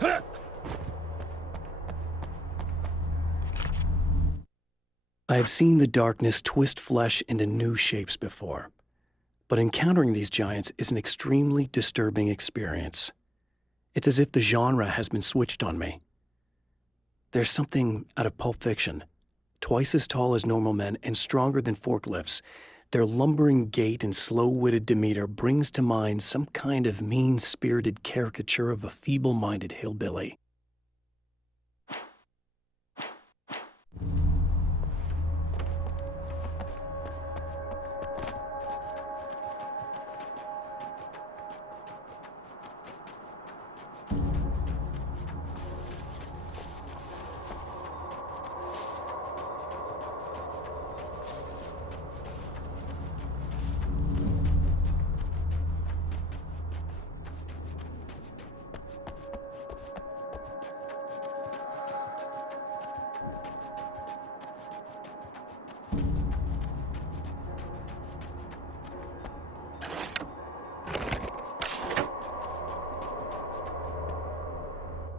I have seen the darkness twist flesh into new shapes before, but encountering these giants is an extremely disturbing experience. It's as if the genre has been switched on me. There's something out of Pulp Fiction. Twice as tall as normal men and stronger than forklifts, their lumbering gait and slow-witted demeanor brings to mind some kind of mean-spirited caricature of a feeble-minded hillbilly.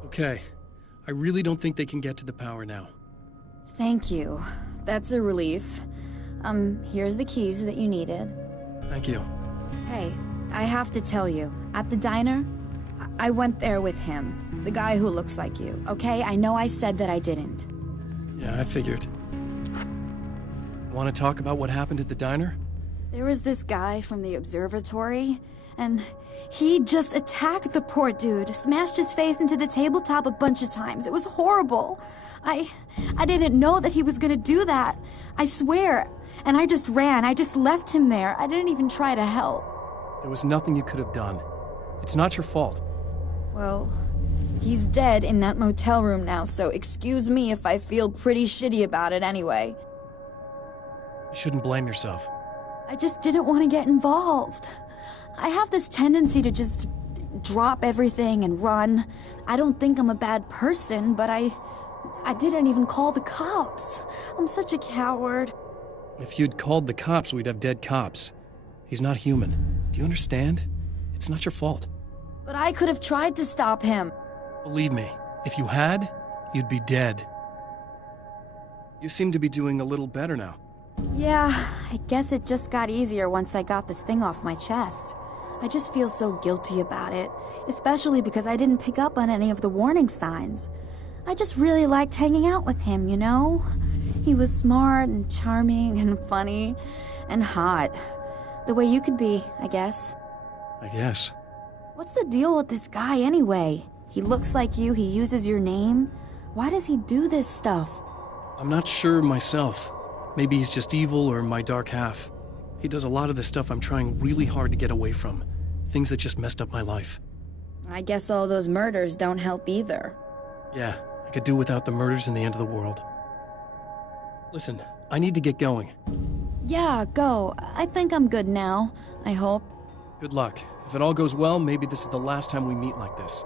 Okay, I really don't think they can get to the power now. Thank you. That's a relief. Here's the keys that you needed. Thank you. Hey, I have to tell you, at the diner, I went there with him. The guy who looks like you, okay? I know I said that I didn't. Yeah, I figured. Want to talk about what happened at the diner? There was this guy from the observatory, and he just attacked the poor dude, smashed his face into the tabletop a bunch of times. It was horrible. I didn't know that he was gonna do that. I swear. And I just ran. I just left him there. I didn't even try to help. There was nothing you could have done. It's not your fault. Well, he's dead in that motel room now, so excuse me if I feel pretty shitty about it anyway. You shouldn't blame yourself. I just didn't want to get involved. I have this tendency to just drop everything and run. I don't think I'm a bad person, but I didn't even call the cops. I'm such a coward. If you'd called the cops, we'd have dead cops. He's not human. Do you understand? It's not your fault. But I could have tried to stop him. Believe me, if you had, you'd be dead. You seem to be doing a little better now. Yeah, I guess it just got easier once I got this thing off my chest. I just feel so guilty about it, especially because I didn't pick up on any of the warning signs. I just really liked hanging out with him, you know? He was smart and charming and funny and hot. The way you could be, I guess. I guess. What's the deal with this guy anyway? He looks like you, he uses your name. Why does he do this stuff? I'm not sure myself. Maybe he's just evil or my dark half. He does a lot of the stuff I'm trying really hard to get away from. Things that just messed up my life. I guess all those murders don't help either. Yeah, I could do without the murders and the end of the world. Listen, I need to get going. Yeah, go. I think I'm good now, I hope. Good luck. If it all goes well, maybe this is the last time we meet like this.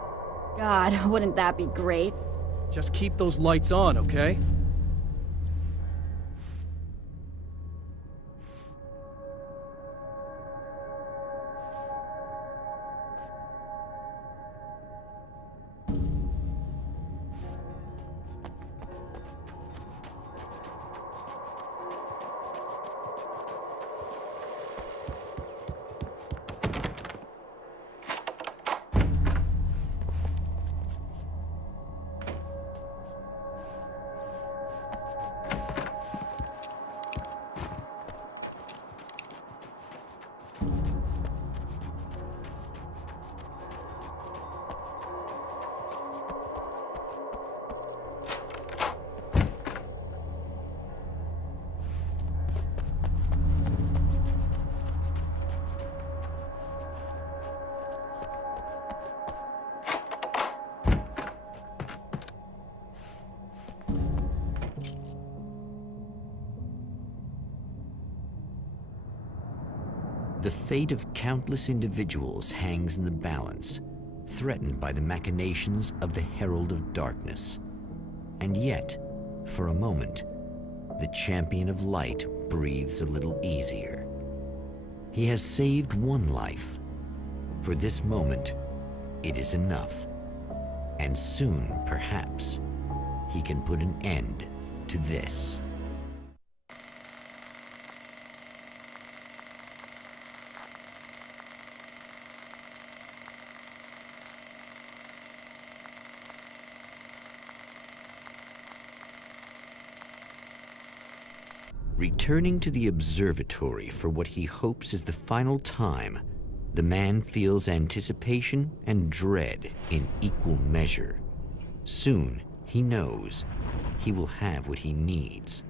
God, wouldn't that be great? Just keep those lights on, okay? The fate of countless individuals hangs in the balance, threatened by the machinations of the Herald of Darkness. And yet, for a moment, the Champion of Light breathes a little easier. He has saved one life. For this moment, it is enough. And soon, perhaps, he can put an end to this. Returning to the observatory for what he hopes is the final time, the man feels anticipation and dread in equal measure. Soon, he knows he will have what he needs.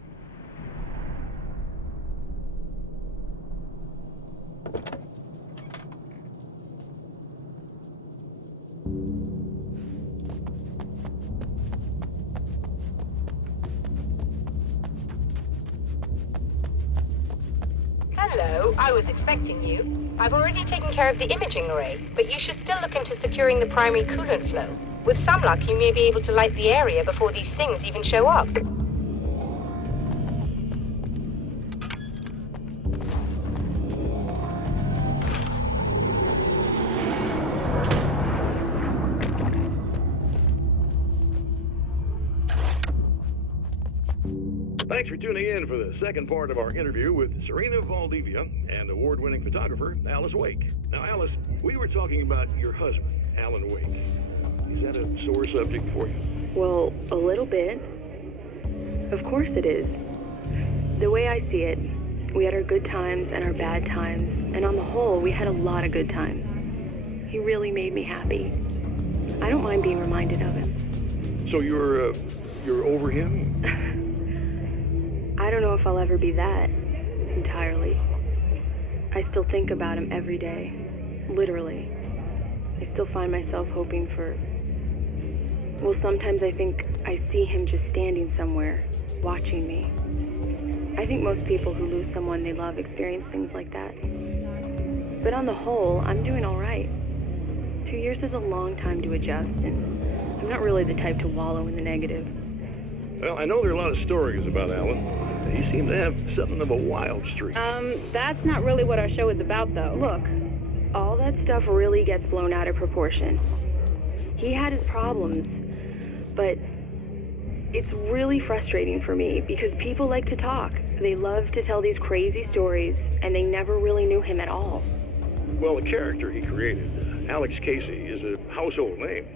Hello, I was expecting you. I've already taken care of the imaging array, but you should still look into securing the primary coolant flow. With some luck, you may be able to light the area before these things even show up. Thanks for tuning in for the second part of our interview with Serena Valdivia and award-winning photographer Alice Wake. Now, Alice, we were talking about your husband, Alan Wake. Is that a sore subject for you? Well, a little bit. Of course it is. The way I see it, we had our good times and our bad times, and on the whole, we had a lot of good times. He really made me happy. I don't mind being reminded of him. So you're over him? I don't know if I'll ever be that, entirely. I still think about him every day, literally. I still find myself hoping for... Well, sometimes I think I see him just standing somewhere, watching me. I think most people who lose someone they love experience things like that. But on the whole, I'm doing all right. 2 years is a long time to adjust, and I'm not really the type to wallow in the negative. Well, I know there are a lot of stories about Alan. He seemed to have something of a wild streak. That's not really what our show is about, though. Look, all that stuff really gets blown out of proportion. He had his problems, but it's really frustrating for me because people like to talk. They love to tell these crazy stories, and they never really knew him at all. Well, the character he created, Alex Casey, is a household name.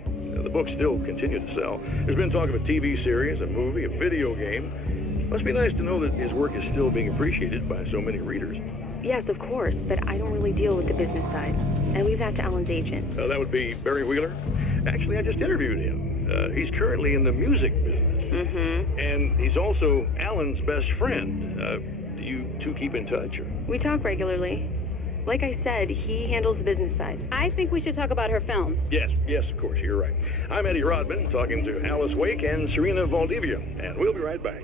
The books still continue to sell. There's been talk of a TV series, a movie, a video game. Must be nice to know that his work is still being appreciated by so many readers. Yes, of course, but I don't really deal with the business side. I leave that to Alan's agent. That would be Barry Wheeler. Actually, I just interviewed him. He's currently in the music business. Mm-hmm. And he's also Alan's best friend. Do you two keep in touch? Or? We talk regularly. Like I said, he handles the business side. I think we should talk about her film. Yes, of course, you're right. I'm Eddie Rodman, talking to Alice Wake and Serena Valdivia, and we'll be right back.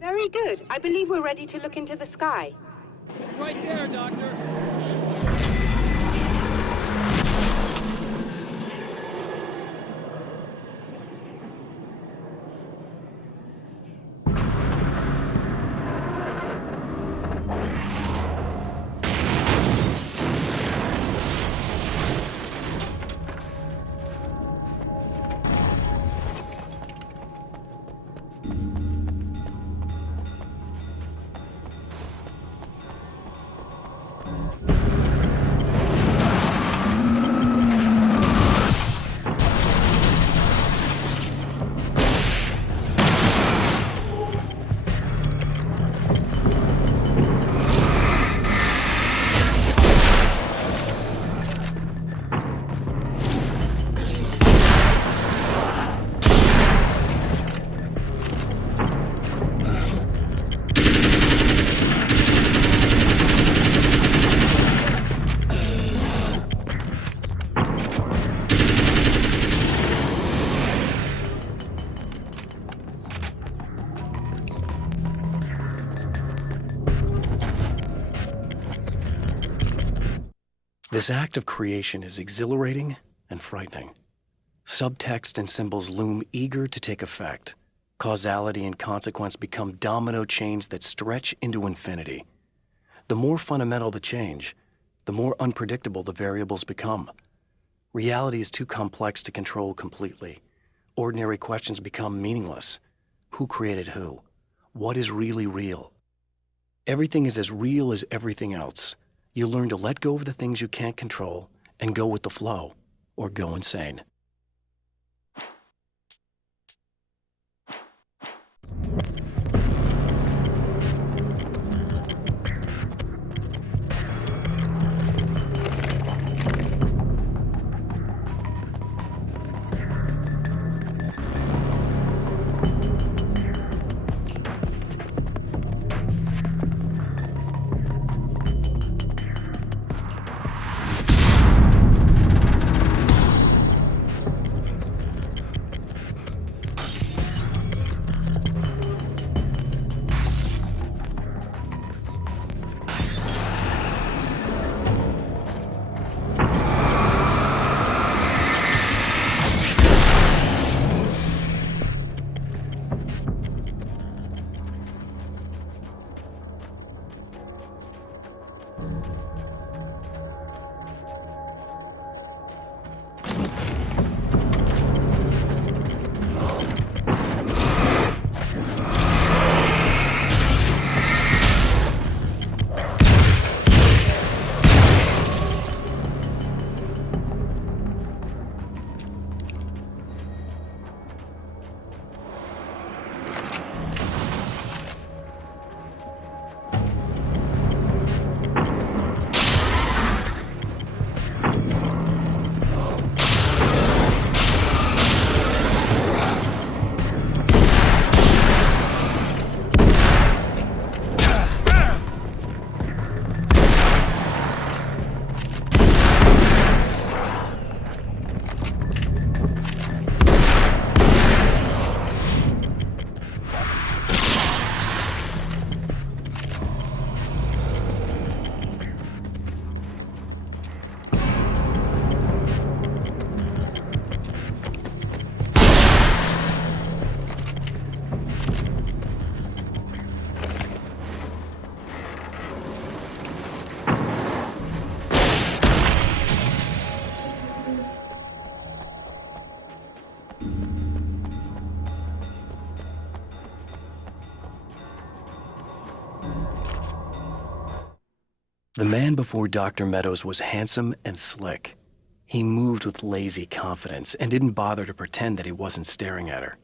Very good. I believe we're ready to look into the sky. Right there, Doctor. This act of creation is exhilarating and frightening. Subtext and symbols loom eager to take effect. Causality and consequence become domino chains that stretch into infinity. The more fundamental the change, the more unpredictable the variables become. Reality is too complex to control completely. Ordinary questions become meaningless. Who created who? What is really real? Everything is as real as everything else. You learn to let go of the things you can't control and go with the flow, or go insane. The man before Dr. Meadows was handsome and slick. He moved with lazy confidence and didn't bother to pretend that he wasn't staring at her.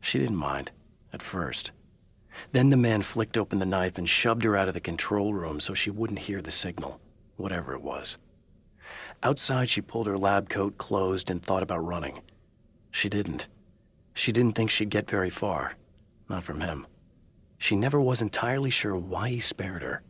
She didn't mind, at first. Then the man flicked open the knife and shoved her out of the control room so she wouldn't hear the signal, whatever it was. Outside, she pulled her lab coat closed and thought about running. She didn't. She didn't think she'd get very far. Not from him. She never was entirely sure why he spared her.